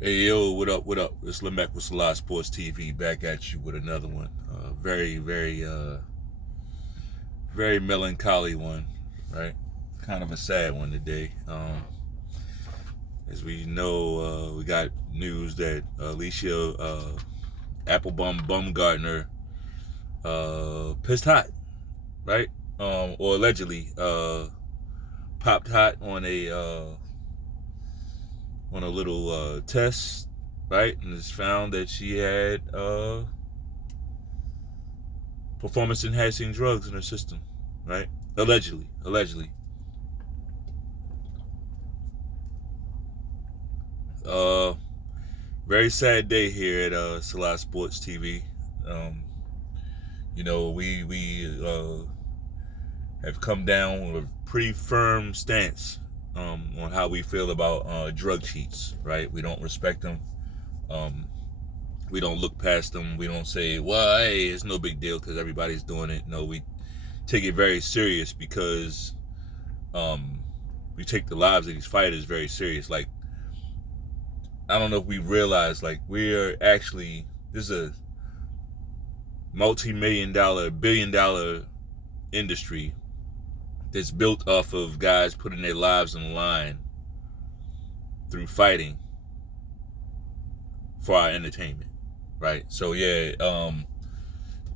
Hey yo, what up? What up? It's Lamech with Salah Sports TV back at you with another one. Very melancholy one, right? Kind of a sad one today. As we know, we got news that Alycia, Baumgardner, pissed hot, right? Or allegedly, popped hot on a little test, right? And it's found that she had performance enhancing drugs in her system, right? Allegedly, allegedly. Uh, Very sad day here at Salah Sports TV. Um, we have come down with a pretty firm stance on how we feel about drug cheats, right? We don't respect them. Um, we don't look past them. We don't say, well, hey, it's no big deal because everybody's doing it. No, we take it very serious because we take the lives of these fighters very serious. Like, I don't know if we realize, like, we're actually, this is a multi-million-dollar, billion-dollar industry that's built off of guys putting their lives on the line through fighting for our entertainment, right? So yeah,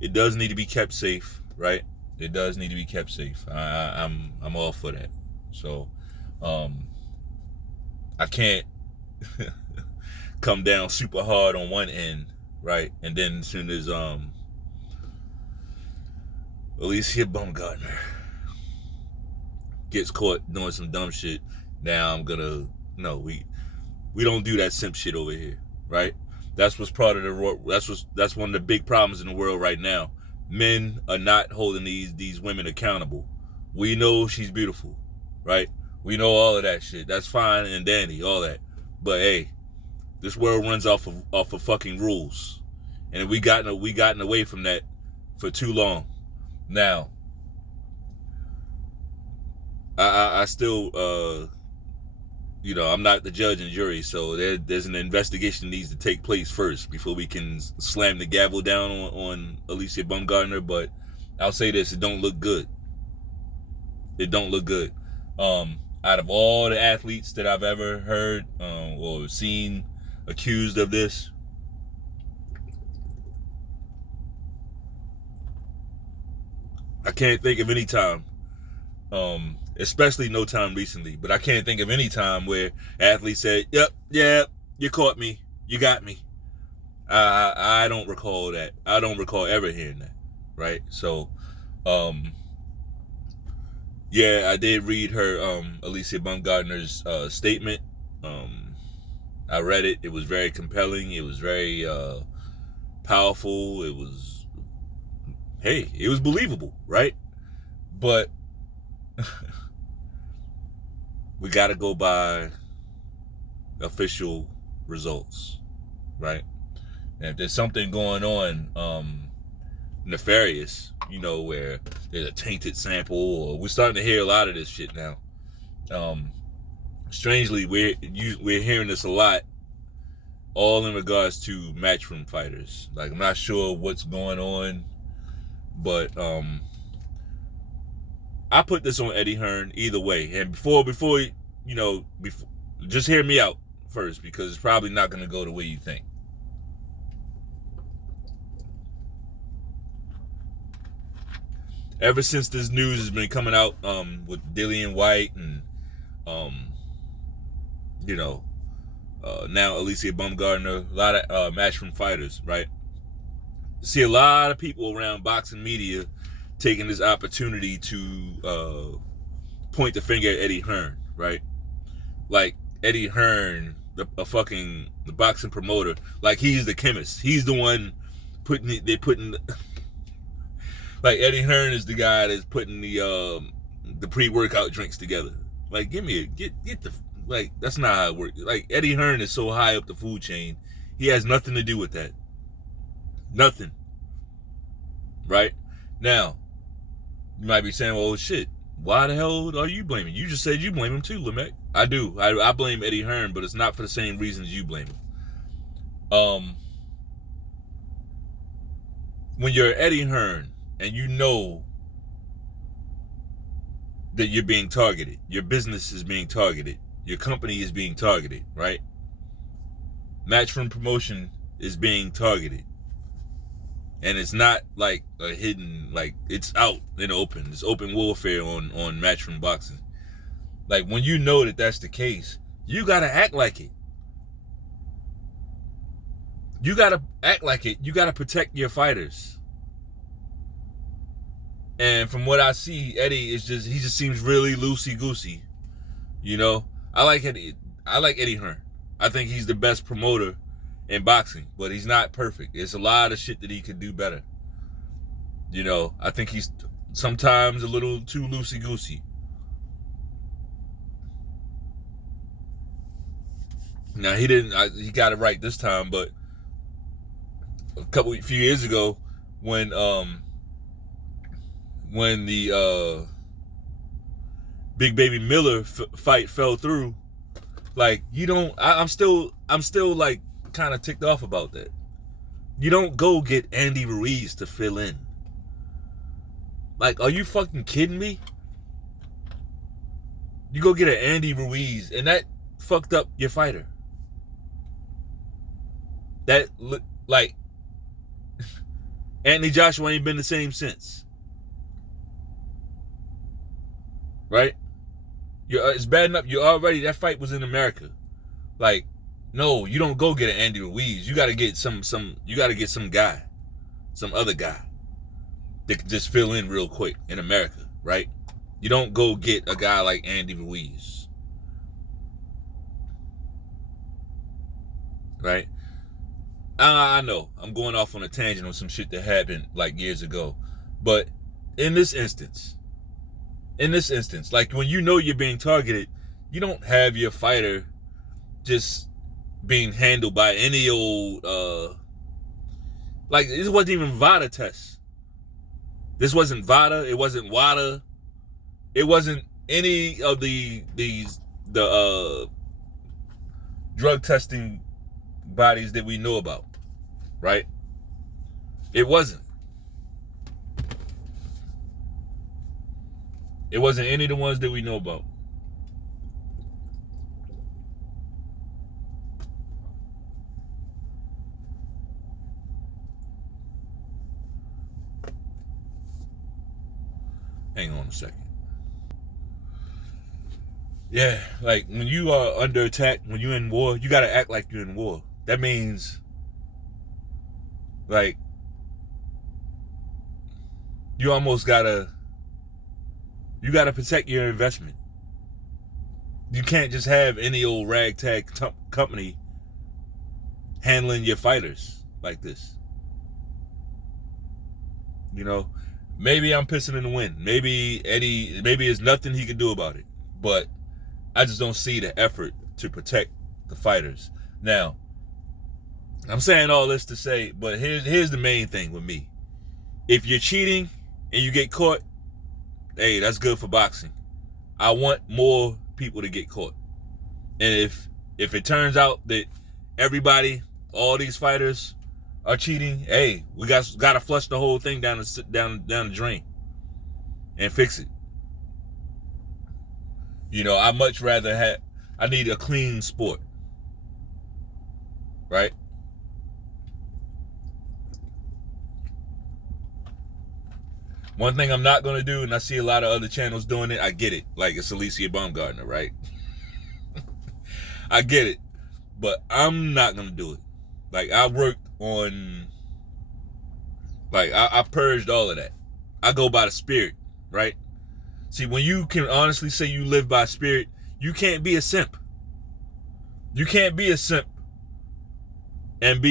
it does need to be kept safe, right? It does need to be kept safe. I'm all for that. So I can't come down super hard on one end, right? And then as soon as Alycia Baumgardner gets caught doing some dumb shit, now I'm gonna no, we don't do that simp shit over here, right? That's what's part of that's one of the big problems in the world right now. Men are not holding these women accountable. We know she's beautiful, right? We know all of that shit. That's fine and dandy, all that. But hey, this world runs off of fucking rules, and we gotten away from that for too long. Now, I still I'm not the judge and jury, so there's an investigation that needs to take place first before we can slam the gavel down on Alycia Baumgardner. But I'll say this: it don't look good. It don't look good. Out of all the athletes that I've ever heard or seen accused of this, I can't think of any time, especially no time recently, but I can't think of any time where athletes said, "Yep, yeah, you caught me, you got me." I don't recall that. I don't recall ever hearing that, right? So, yeah, I did read her Alycia Baumgardner's statement. I read it. It was very compelling. It was very powerful. It was believable, right? But we got to go by official results, right? And if there's something going on nefarious, where there's a tainted sample, or we're starting to hear a lot of this shit now. Strangely, we're hearing this a lot, all in regards to matchroom fighters. Like, I'm not sure what's going on, but I put this on Eddie Hearn either way. And before just hear me out first, because it's probably not going to go the way you think. Ever since this news has been coming out with Dillian White and now Alycia Baumgardner, a lot of matchroom fighters, right? See a lot of people around boxing media taking this opportunity to point the finger at Eddie Hearn, right? Like Eddie Hearn, the boxing promoter, like he's the chemist. He's the one putting like Eddie Hearn is the guy that's putting the pre-workout drinks together. Like, get the like, that's not how it works. Like, Eddie Hearn is so high up the food chain, he has nothing to do with that. Nothing. Right? Now, you might be saying, well, shit, why the hell are you blaming? You just said you blame him too, Lamech. I do. I blame Eddie Hearn, but it's not for the same reasons you blame him. Um, when you're Eddie Hearn and you know that you're being targeted, your business is being targeted, your company is being targeted, right? Matchroom Promotion is being targeted. And it's not like a hidden, like it's out in the open. It's open warfare on Matchroom Boxing. Like when you know that that's the case, you gotta act like it. You gotta act like it. You gotta protect your fighters. And from what I see, Eddie he just seems really loosey goosey. You know, I like Eddie Hearn. I think he's the best promoter in boxing, but he's not perfect. There's a lot of shit that he could do better. You know, I think he's sometimes a little too loosey goosey. Now he got it right this time, but a few years ago, when the Big Baby Miller fight fell through, like I'm still like kind of ticked off about that. You don't go get Andy Ruiz to fill in. Like, are you fucking kidding me? You go get an Andy Ruiz, and that fucked up your fighter. That, like, Anthony Joshua ain't been the same since. Right? It's bad enough. That fight was in America. Like, no, you don't go get an Andy Ruiz. You gotta get some guy, some other guy that can just fill in real quick in America, right? You don't go get a guy like Andy Ruiz. Right? I know I'm going off on a tangent on some shit that happened like years ago. But in this instance, like when you know you're being targeted, you don't have your fighter just being handled by any old like this wasn't even VADA tests. This wasn't VADA, it wasn't WADA, it wasn't any of the drug testing bodies that we know about, right? It wasn't any of the ones that we know about. Hang on a second. Yeah, like when you are under attack, when you're in war, you gotta act like you're in war. That means, like, you almost gotta protect your investment. You can't just have any old ragtag company handling your fighters like this. You know, maybe I'm pissing in the wind. Maybe there's nothing he can do about it. But I just don't see the effort to protect the fighters. Now, I'm saying all this to say, but here's the main thing with me. If you're cheating and you get caught, hey, that's good for boxing. I want more people to get caught. And if it turns out that all these fighters are cheating, hey, we got to flush the whole thing down the drain and fix it. You know, I need a clean sport. Right? One thing I'm not going to do, and I see a lot of other channels doing it, I get it. Like, it's Alycia Baumgardner, right? I get it. But I'm not going to do it. Like, I worked on, like, I purged all of that. I go by the spirit, right? See, when you can honestly say you live by spirit, you can't be a simp. You can't be a simp and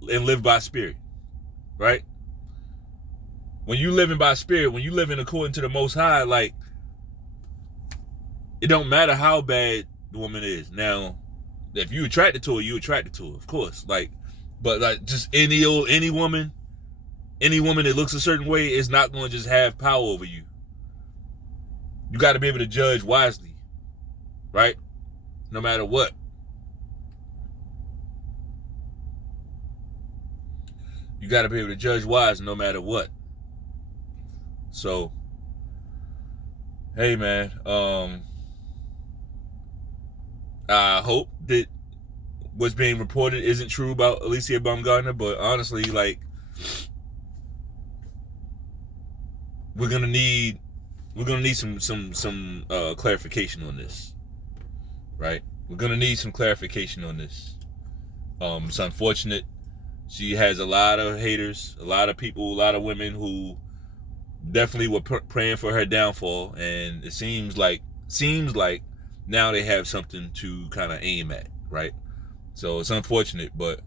live by spirit, right? When you living by spirit, when you living according to the Most High, like, it don't matter how bad the woman is. Now, if you attracted to her, you attracted to her, of course. Like, but like just any woman that looks a certain way is not going to just have power over you. You got to be able to judge wisely, right? No matter what. You got to be able to judge wise no matter what. So, hey man, I hope that what's being reported isn't true about Alycia Baumgardner, but honestly, like, we're gonna need some clarification on this, right? We're gonna need some clarification on this. It's unfortunate. She has a lot of haters, a lot of people, a lot of women who definitely were praying for her downfall, and it seems like now they have something to kind of aim at, right? So it's unfortunate, but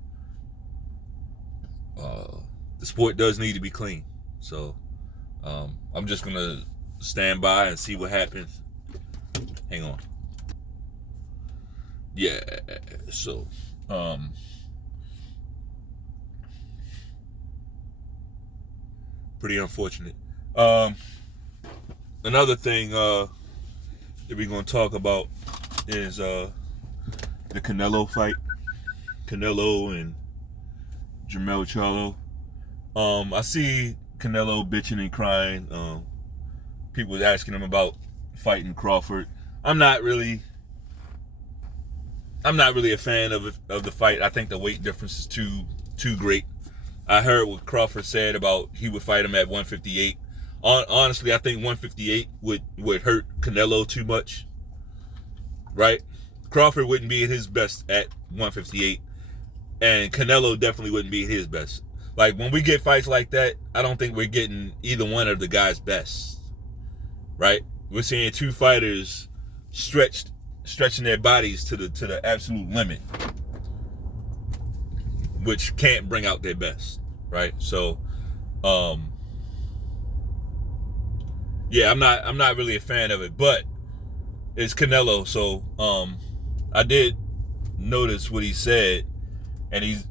the sport does need to be clean. So I'm just gonna stand by and see what happens. Hang on. Yeah. So pretty unfortunate. Another thing that we're gonna talk about is the Canelo fight. Canelo and Jermell Charlo. I see Canelo bitching and crying. People asking him about fighting Crawford. I'm not really a fan of the fight. I think the weight difference is too great. I heard what Crawford said about he would fight him at 158. Honestly, I think 158 would hurt Canelo too much. Right? Crawford wouldn't be at his best at 158, and Canelo definitely wouldn't be at his best. Like, when we get fights like that, I don't think we're getting either one of the guys' best. Right? We're seeing two fighters stretching their bodies to the absolute limit, which can't bring out their best, right? So, yeah, I'm not really a fan of it, but it's Canelo, so I did notice what he said, and he's,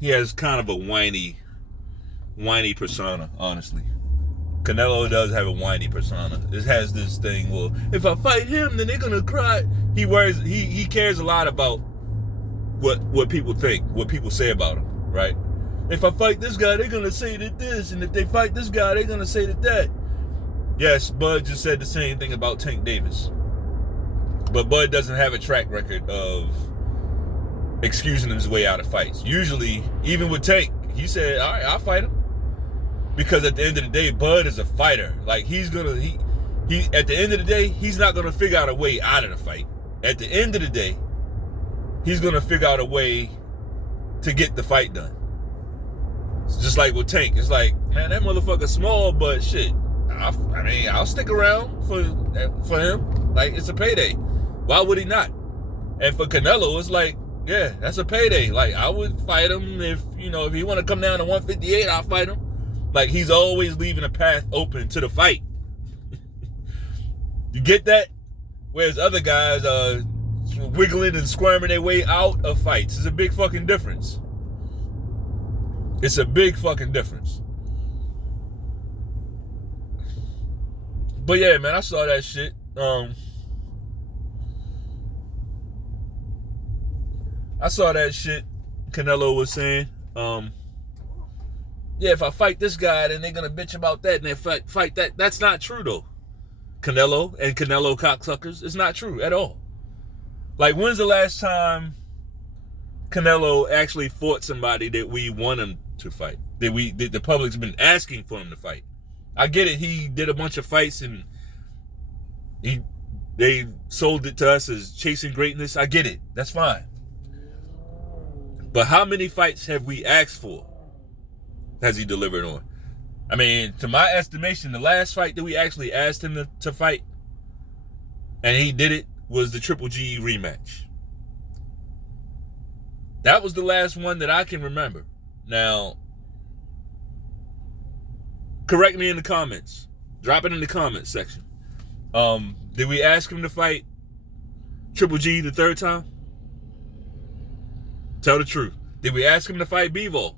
he has kind of a whiny persona, honestly. Canelo does have a whiny persona. It has this thing, well, if I fight him, then they're gonna cry. He cares a lot about what people think, what people say about him, right? If I fight this guy, they're gonna say that this, and if they fight this guy, they're gonna say that. Yes, Bud just said the same thing about Tank Davis. But Bud doesn't have a track record of excusing his way out of fights. Usually, even with Tank, he said, all right, I'll fight him. Because at the end of the day, Bud is a fighter. Like, he at the end of the day, he's not gonna figure out a way out of the fight. At the end of the day, he's gonna figure out a way to get the fight done. It's just like with Tank. It's like, man, that motherfucker's small, but shit, I'll stick around for him. Like, it's a payday. Why would he not? And for Canelo, it's like, yeah, that's a payday. Like, I would fight him if he want to come down to 158, I'll fight him. Like, he's always leaving a path open to the fight. You get that? Whereas other guys are wiggling and squirming their way out of fights. It's a big fucking difference. It's a big fucking difference. But yeah, man, I saw that shit. I saw that shit Canelo was saying. Yeah, if I fight this guy, then they're gonna bitch about that, and they fight that. That's not true, though. Canelo and Canelo cocksuckers, it's not true at all. Like, when's the last time Canelo actually fought somebody that we want him to fight? That the public's been asking for him to fight? I get it. He did a bunch of fights, and they sold it to us as chasing greatness. I get it. That's fine. But how many fights have we asked for? Has he delivered on? I mean, to my estimation, the last fight that we actually asked him to fight, and he did it, was the Triple G rematch. That was the last one that I can remember. Now, correct me in the comments. Drop it in the comments section. Did we ask him to fight Triple G the third time? Tell the truth. Did we ask him to fight Bivol?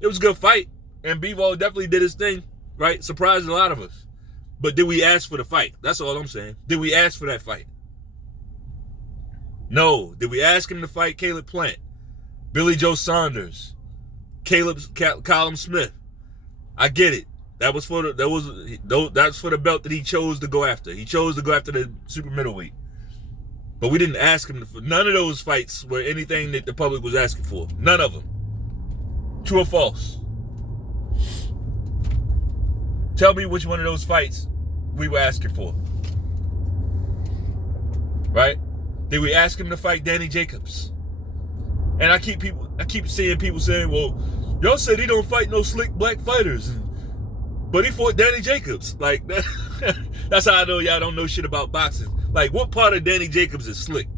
It was a good fight, and Bivol definitely did his thing, right? Surprised a lot of us. But did we ask for the fight? That's all I'm saying. Did we ask for that fight? No. Did we ask him to fight Caleb Plant, Billy Joe Saunders, Callum Smith. I get it. That's for the belt that he chose to go after. He chose to go after the super middleweight. But we didn't ask him for none of those fights were anything that the public was asking for. None of them. True or false? Tell me which one of those fights we were asking for. Right? Did we ask him to fight Danny Jacobs? And I keep seeing people saying, well, y'all said he don't fight no slick black fighters. But he fought Danny Jacobs. Like, that's how I know y'all don't know shit about boxing. Like, what part of Danny Jacobs is slick?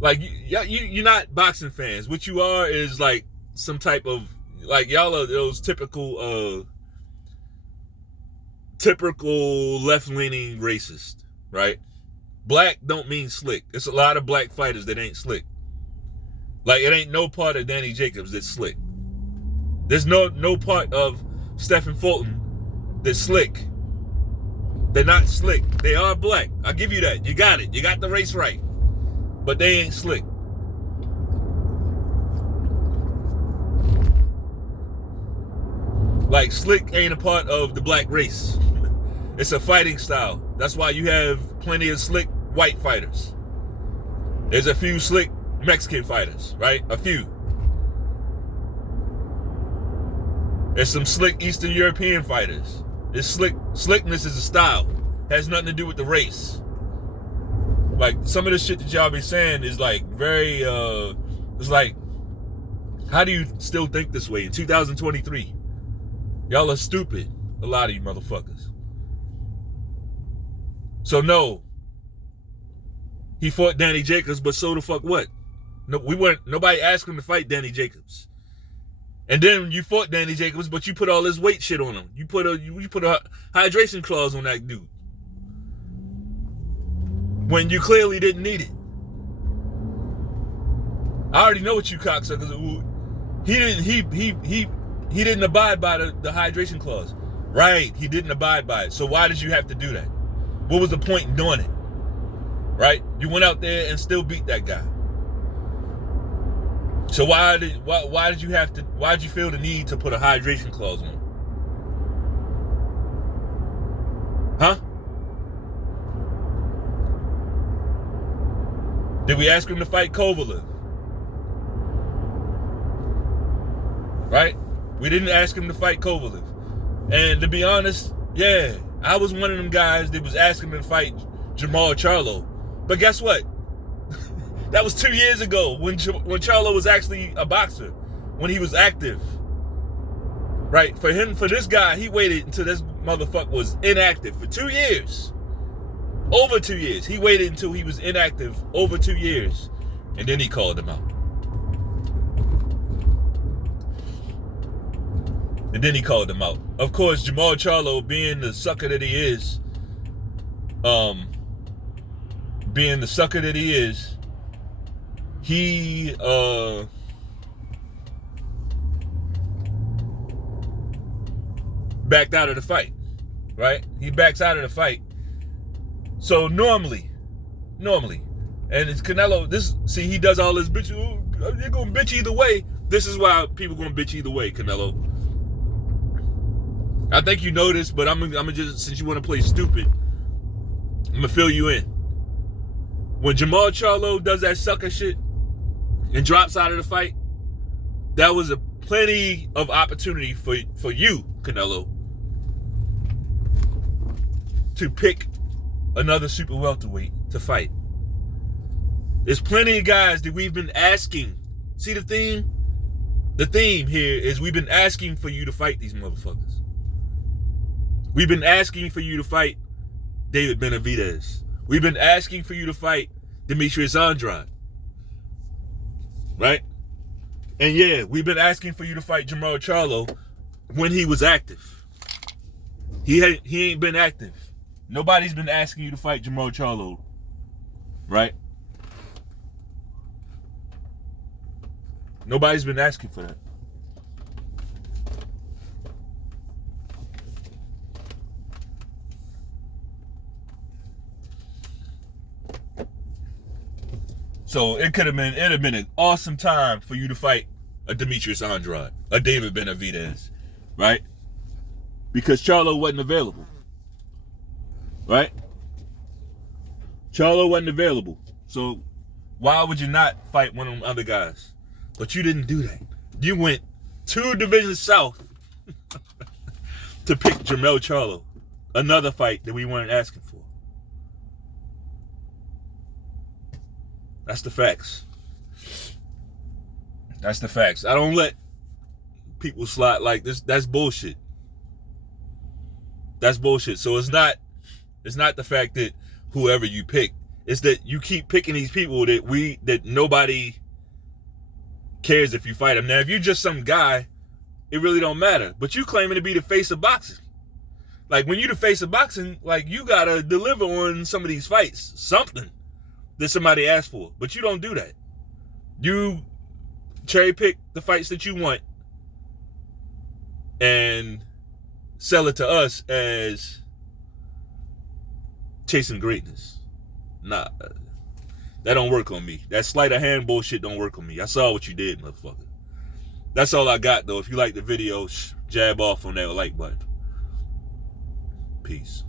Like, you're not boxing fans. What you are is, like, some type of, like, y'all are those typical left-leaning racist, right? Black don't mean slick. It's a lot of black fighters that ain't slick. Like, it ain't no part of Danny Jacobs that's slick. There's no part of Stephen Fulton that's slick. They're not slick. They are black. I'll give you that. You got it. You got the race right. But they ain't slick. Like, slick ain't a part of the black race. It's a fighting style. That's why you have plenty of slick white fighters. There's a few slick Mexican fighters, right? A few. There's some slick Eastern European fighters. This slickness is a style. Has nothing to do with the race. Like, some of the shit that y'all be saying is like very, it's like, how do you still think this way in 2023? Y'all are stupid, a lot of you motherfuckers. So no, he fought Danny Jacobs, but so the fuck what? No, nobody asked him to fight Danny Jacobs. And then you fought Danny Jacobs, but you put all this weight shit on him. You put a hydration clause on that dude when you clearly didn't need it. I already know what you cocksuckers. He didn't abide by the hydration clause. Right, he didn't abide by it. So why did you have to do that? What was the point in doing it? Right? You went out there and still beat that guy. So why did you feel the need to put a hydration clause on? Huh? Did we ask him to fight Kovalev? Right? We didn't ask him to fight Kovalev. And to be honest, yeah, I was one of them guys that was asking him to fight Jamal Charlo. But guess what? That was 2 years ago when Charlo was actually a boxer, when he was active. Right? For this guy, he waited until this motherfucker was inactive for 2 years. Over 2 years. He waited until he was inactive over 2 years. And then he called him out. Of course, Jamal Charlo, being the sucker that he is, he backed out of the fight, right? He backs out of the fight. So normally, and it's Canelo, he does all this bitch, you're gonna bitch either way. This is why people gonna bitch either way, Canelo. I think you know this, but I'm just, since you want to play stupid, I'm gonna fill you in. When Jamal Charlo does that sucker shit and drops out of the fight, that was a plenty of opportunity for you, Canelo, to pick another super welterweight to fight. There's plenty of guys that we've been asking. See the theme? The theme here is we've been asking for you to fight these motherfuckers. We've been asking for you to fight David Benavidez. We've been asking for you to fight Demetrius Andrade. Right? And yeah, we've been asking for you to fight Jamal Charlo when he was active. He ain't been active. Nobody's been asking you to fight Jamal Charlo. Right? Nobody's been asking for that. So it'd have been an awesome time for you to fight a Demetrius Andrade, a David Benavidez, right? Because Charlo wasn't available, right? Charlo wasn't available. So why would you not fight one of them other guys? But you didn't do that. You went 2 divisions south to pick Jermell Charlo, another fight that we weren't asking for. That's the facts. That's the facts. I don't let people slide like this. That's bullshit. That's bullshit. So it's not the fact that whoever you pick, it's that you keep picking these people that nobody cares if you fight them. Now, if you're just some guy, it really don't matter. But you claiming to be the face of boxing. Like, when you the face of boxing, like, you gotta deliver on some of these fights. Something that somebody asked for. But you don't do that. You cherry pick the fights that you want and sell it to us as chasing greatness. Nah, that don't work on me. That sleight of hand bullshit don't work on me. I saw what you did, motherfucker. That's all I got, though. If you like the video, jab off on that like button. Peace.